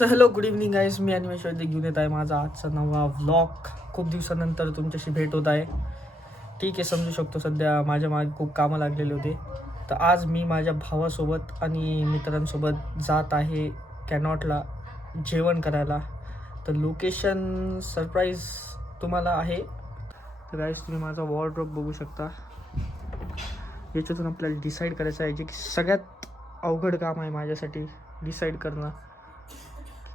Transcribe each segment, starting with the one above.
Hello good evening guys, मी अनिमेश वैद्य घेऊन येत आहे माझा आजचा नवा व्लॉग. खूप दिवसानंतर तुमच्याशी भेट होत आहे. ठीक आहे, समजू शकतो सध्या माझ्या मागे खूप कामं लागलेले होते. तर आज मी माझ्या भावासोबत आणि मित्रांसोबत जात आहे कॅनॉटला जेवण करायला. तर लोकेशन सरप्राईज तुम्हाला आहे. तर गाईज तुम्ही माझा वॉर्डरोब बघू शकता. याच्यातून आपल्याला डिसाईड करायचं आहे, जे की सगळ्यात अवघड काम आहे माझ्यासाठी, डिसाईड करणं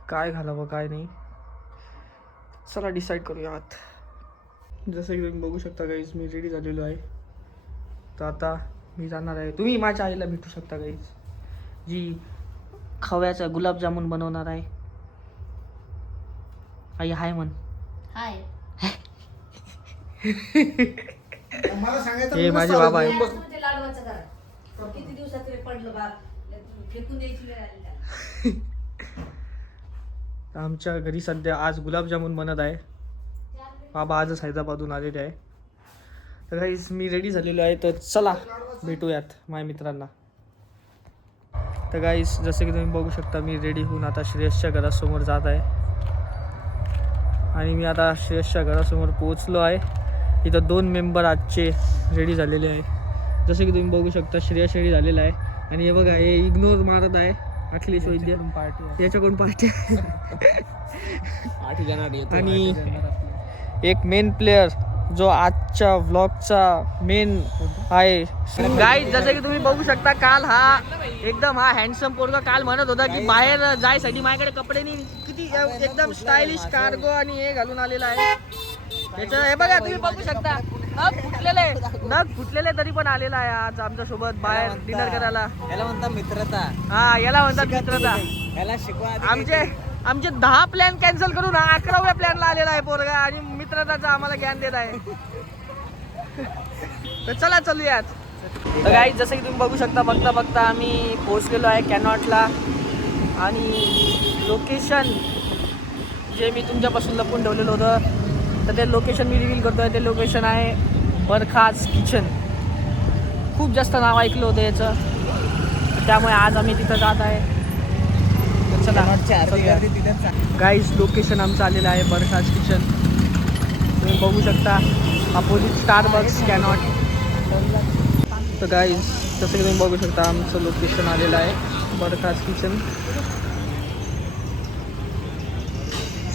काय घालावं काय नाही. चला डिसाईड करूयात. जसं की तुम्ही बघू शकता गाईज, मी रेडी झालेलो आहे. तर आता मी जाणार आहे. तुम्ही माझ्या आईला भेटू शकता गाईज, जी खव्याचा गुलाबजामुन बनवणार आहे. आई हाय म्हण. हाय. मला सांगायचं हे माझे बाबा आहे. ते लाडवाचं करा. किती दिवसात ते पडलं बा, फेकून द्यायची वेळ आली त्याला. आमच्या घरी सध्या आज गुलाबजामुन बनत आहे. बाबा आजच हैदराबादहून आलेले आहे. तर गाईज मी रेडी झालेलो आहे. तर चला भेटूयात माझ्या मित्रांना. तर गाईज जसं की तुम्ही बघू शकता, मी रेडी होऊन आता श्रेयसच्या घरासमोर जात आहे. आणि मी आता श्रेयसच्या घरासमोर पोहोचलो आहे. इथं 2 मेंबर आजचे रेडी झालेले आहे. जसं की तुम्ही बघू शकता, श्रेयस रेडी झालेला आहे. आणि हे बघा, हे इग्नोर मारत आहे अखिलेश वैद्य. याच्याकडून पार्टी आणि एक मेन प्लेयर जो आजच्या व्लॉगचा मेन आहे. गाईज जसं की तुम्ही बघू शकता, काल हा एकदम हँडसम पोरगा काल म्हणत होता की बाहेर जायसाठी माझ्याकडे कपडे नाही, किती एकदम स्टायलिश कार्गो आणि हे घालून आलेला आहे. त्याचं हे बघा, तुम्ही बघू शकता, नग फुटलेले तरी पण आलेला आहे आज आमच्या सोबत बाहेर डिनर करायला. याला म्हणतात मित्रता. हा, याला म्हणतात मित्रता. याला शिकवा. आमचे 10 प्लॅन कॅन्सल करून 11व्या प्लॅनला आलेला आहे पोरगा आणि मित्रताचं आम्हाला ज्ञान देत आहे. तर चला चलूयात. तर गाईज जसं की तुम्ही बघू शकता, बघता बघता आम्ही पोहोचलेलो आहे कॅनॉटला. आणि लोकेशन जे मी तुमच्यापासून लपून ठेवलेलं होतं, तर ते लोकेशन मी रिव्हील करतो आहे. ते लोकेशन आहे बरखाज किचन. खूप जास्त नाव ऐकलं होतं याचं, त्यामुळे आज आम्ही तिथं जात आहे. चला गाईज, लोकेशन आमचं आलेलं आहे बरखाज किचन. तुम्ही बघू शकता, अपोजिट स्टारबक्स कॅनॉट. तर गाईज जसं की तुम्ही बघू शकता, आमचं लोकेशन आलेलं आहे बरखाज किचन.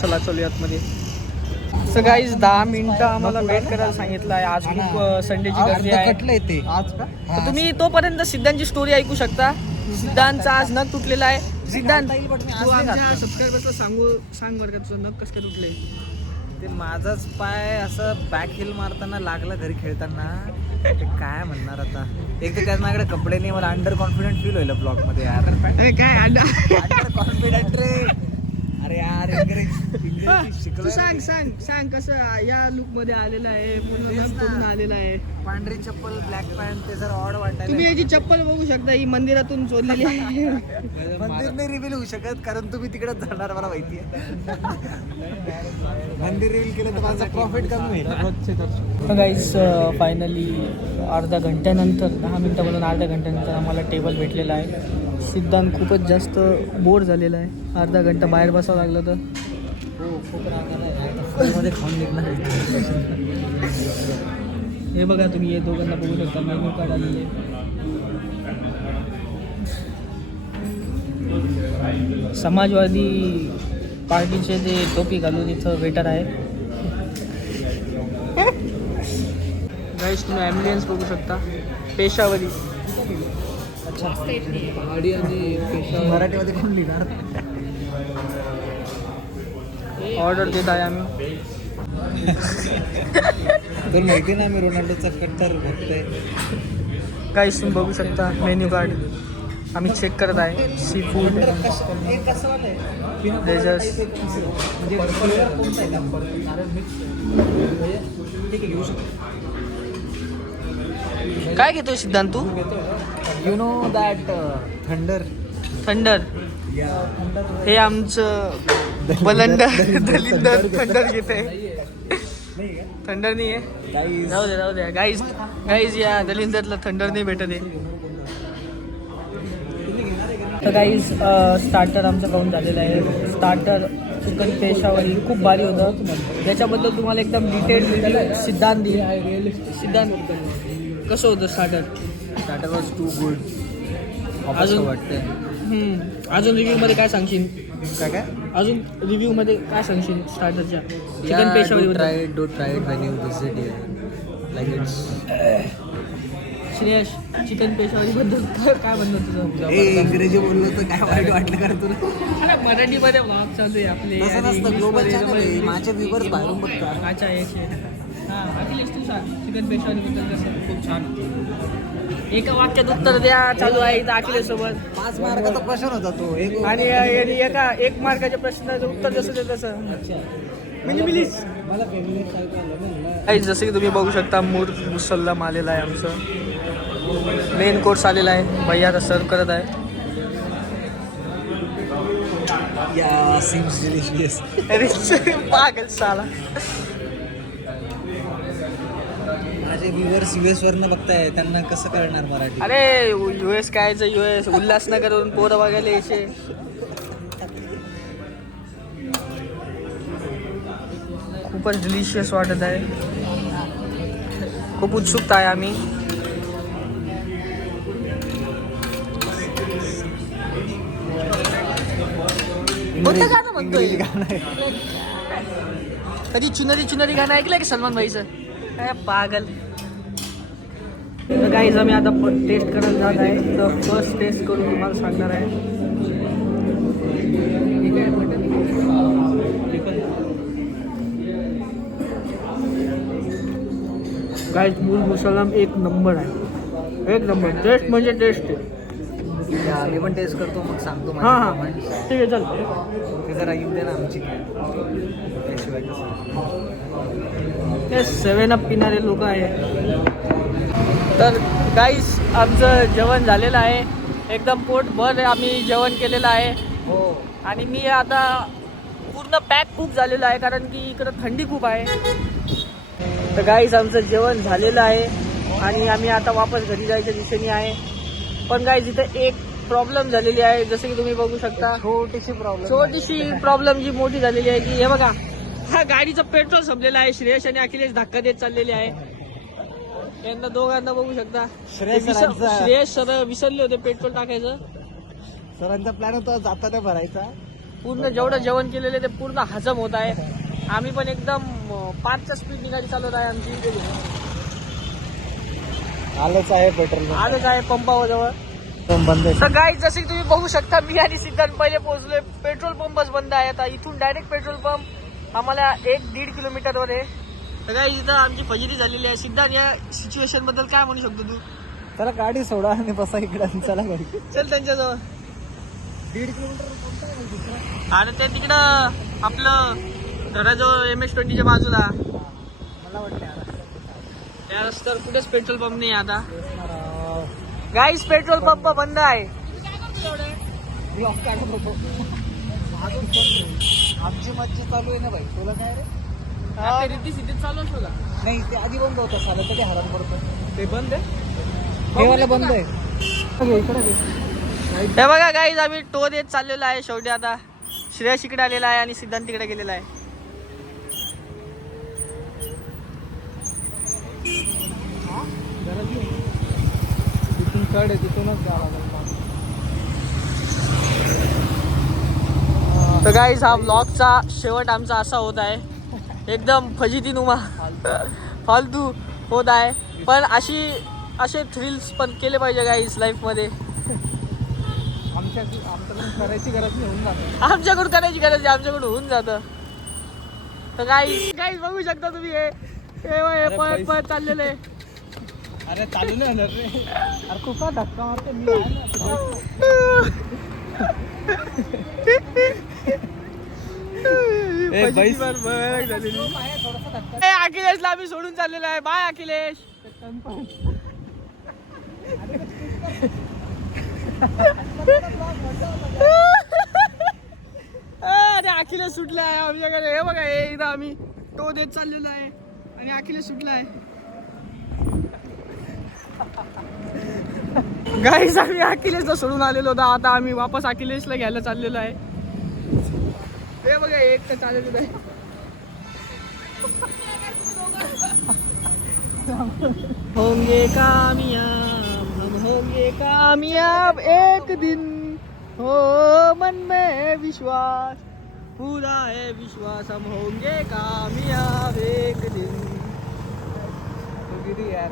चला चलूयात मध्ये. तर गाईज 10 मिनिटं आम्हाला वेट करायला सांगितलं आहे. आज खूप संडेची गर्दी आहे. तर तुम्ही तोपर्यंत सिद्धांतची स्टोरी ऐकू शकता. सिद्धांतचा आज नख तुटलेला आहे. सिद्धांत, तू आमच्या सबस्क्रायबर्सला सांग बरं का, तुझं नख कसं काय तुटलंय? ते माझाच पाय असं बॅक हिल मारताना लागला घरी खेळताना. ते काय म्हणणार आता. एक तर त्यात माझ्याकडे कपडे नाही, मला अंडर कॉन्फिडंट फील होईल ब्लॉग मध्ये यार. काय अंडर कॉन्फिडंट रे. अरे यार तू सांग कसं या लुक मध्ये आलेला आहे, पूर्ण नख तोडून आलेला आहे. पांढरी चप्पल, ब्लॅक पॅन्ट, ते जरा ऑड तुम्ही वाटायला. याची चप्पल बघू शकता, ही मंदिरातून चोरलेली आहे. मंदिर नाही रिव्हील होऊ शकत, कारण तुम्ही तिकडेच जाणार मला माहिती आहे. मंदिर रिव्हील केलं तर माझा प्रॉफिट कमी होईल. गाईज फायनली अर्ध्या घंट्यानंतर, 10 मिनटामधून अर्ध्या घंट्यानंतर आम्हाला टेबल भेटलेला आहे. सिद्धांत खूपच जास्त बोर झालेला आहे. अर्धा घंटा बाहेर बसावं लागलं तर. मध्ये खाऊन निघणार. हे बघा, तुम्ही हे दोघांना बघू शकता, मेन्यू कार्ड आलेले. समाजवादी पार्टीचे ते टोपी घालून इथं वेटर आहे. गाईस तुम्ही ॲम्ब्युलन्स बघू शकता, पेशावरी. अच्छा, गाडी आणि पेशावरी मराठीमध्ये कोण लिहिणार. ऑर्डर देत आहे आम्ही. तर माहिती ना, मी रोनाल्डोचा कट्टर भक्त आहे. गाईस तुम्ही बघू शकता मेन्यू कार्ड. आम्ही चेक करत आहे. Sea food, desserts. काय घेतोय सिद्धांत तू? You know that thunder. Thunder. हे आमचं बलंडर दलिंदर थंडर घेते. थंडर नाही आहे, जाऊ द्या गाईज या दलिंदरला थंडर नाही भेटत आहे. तर गाईज स्टार्टर आमचं खाऊन झालेलं आहे. स्टार्टर चिकन पेशावरी खूप भारी होतं. त्याच्याबद्दल तुम्हाला एकदम डिटेल सिद्धांत देईल. सिद्धांत कसं होतं starter? Starter was too good. अजून वाटतंय. अजून रिव्ह्यूमध्ये काय सांगशील? काय अजून रिव्ह्यूमध्ये काय सांगशील स्टार्टरच्या chicken Peshawari? Do try it when you visit here. Like it's Shreyash chicken पेशावरीबद्दल काय म्हणणं तुझं? इंग्रजी बोललो तर काय वाईट वाटलं का तुला? अरे मराठीमध्ये व्लॉग चालू आहे आपले. तसं नसतं, ग्लोबल चॅनल आहे. माझे व्ह्यूअर्स बाहेरून बघतात. अच्छा याचे हां अखिलेश तू सांग चिकन पेशावरीबद्दल कसं? खूप छान. एका वाक्यात उत्तर द्या चालू आहे इथं अखिलेश सोबत. 5 मार्काचा प्रश्न होता तो. आणि एक मार्काच्या प्रश्नाचं उत्तर जसं ते तसं. मला काही जसं की तुम्ही बघू शकता मुसल्लम आलेला आहे. आमचं मेन कोर्स आलेला आहे. भैया आता सर्व करत आहे. या सीम्स डिलिशियस. अरे पागल साला. माझे व्ह्यूअर्स US वरनं बघताय, त्यांना कसं कळणार मराठी? अरे US कायचं US उल्हासनगरवरून पोरं बघायला यायचे. खूपच डिलिशियस वाटत आहे. खूप उत्सुकता आहे आम्ही. कोणतं गाणं म्हणतोय? कधी चुनरी चुनरी गाणं ऐकलंय की सलमान भाईचं? काय पागल. तर गाईज आम्ही आता टेस्ट करायला जात आहे. तर फर्स्ट टेस्ट करून तुम्हाला सांगणार आहे. गाईज मूल मुसलम एक नंबर आहे. एक नंबर. टेस्ट म्हणजे टेस्ट आहे. मी पण टेस्ट करतो, मग सांगतो. हां हां ठीक आहे चल. ते जरा येऊ दे ना आमची. त्याशिवाय ते 7 अप पिणारे लोक आहे. तर गाईस आमचं जेवण झालेलं आहे. एकदम पोटभर आम्ही जेवण केलेलं आहे. हो. आणि मी आता पूर्ण पॅक खूप झालेलं आहे कारण की इकडं थंडी खूप आहे. तर गाईस आमचं जेवण झालेलं आहे आणि आम्ही आता वापस घरी जायच्या दिशेने आहे. पण गाईस इथं एक प्रॉब्लेम झालेली आहे. जसं की तुम्ही बघू शकता छोटीशी प्रॉब्लेम जी मोठी झालेली आहे की हे बघा हा गाडीचं पेट्रोल संपलेलं आहे. श्रेयश आणि अखिलेश धक्का देत चाललेले आहे. यांना दोघांना बघू शकता. श्रेयश सर विसरले होते पेट्रोल टाकायचं. सरांचा प्लॅन होता जाताना भरायचा. पूर्ण जेवढं जेवण केलेलं ते पूर्ण हजम होत आहे. आम्ही पण एकदम 5च्या स्पीड गाडी चालवत आहे आमची. आलंच आहे पेट्रोल. आजच आहे पंपाजवळ बंद. तर गाईज जसे की तुम्ही बघू शकता मी आणि सिद्धांत पहिले पोहोचलोय. पेट्रोल पंपच बंद आहे आता. इथून डायरेक्ट पेट्रोल पंप आम्हाला 1-1.5 किलोमीटरवर आहे. तर गाईज इथं आमची फजिती झालेली आहे. सिद्धांत या सिच्युएशन बद्दल काय म्हणू शकतो तू? चला गाडी सोडा आणि बसा इकडे. चला घरी. चल त्यांच्याजवळ. 1.5 किलोमीटर. आणि ते तिकडं आपलं घराजवळ MS-20च्या बाजूला. मला वाटतं या रस्त्यावर कुठेच पेट्रोल पंप नाही आता. गाईस पेट्रोल पंप बंद आहे. आमची मच्छी चालू आहे ना भाई. तुला काय रे? रिद्धी सिद्धीत चालू असतो का? नाही, ते आधी बंद होतं. साला कधी हरण पडतो. ते बंद आहे. हे वाला बंद आहे. हे बघा गाईज आम्ही टो देत चाललेलो आहे. शेवटी आता श्रेयस इकडे आलेला आहे आणि सिद्धांत तिकडे गेलेला आहे. तिथून कड आहे, तिथूनच जावं. तर गाईज हा ब्लॉगचा शेवट आमचा असा होत आहे. एकदम फजितीनुमा फालतू होत आहे. पण असे थ्रिल्स पण केले पाहिजे गाईज लाईफमध्ये. आमच्याकडून करायची गरज नाही, होऊन जातं. आमच्याकडून करायची गरज आहे, आमच्याकडून होऊन जातं. तर गाईज बघू शकता तुम्ही हे पळत पळत चाललेले. अरे चालू नाही होणार रे. अरे खूप धक्का मारतो मी. अखिलेशला आम्ही सोडून चाललेलो आहे. बाय अखिलेश. अरे अखिलेश सुटला आहे आमच्याकडे. हे बघा हे इथं आम्ही टो देत चाललेलो आहे आणि अखिलेश सुटला आहे. गाईज आम्ही अखिलेशला सोडून आलेलो होता, आता आम्ही वापस अखिलेशला घ्यायला चाललेलो आहे. हे बघा एक तर चाललेलं आहे. होंगे कामयाब हम होंगे कामयाब एक दिन, हो मन में विश्वास पूरा है विश्वास, हम होंगे कामयाब एक दिन. तो किती यार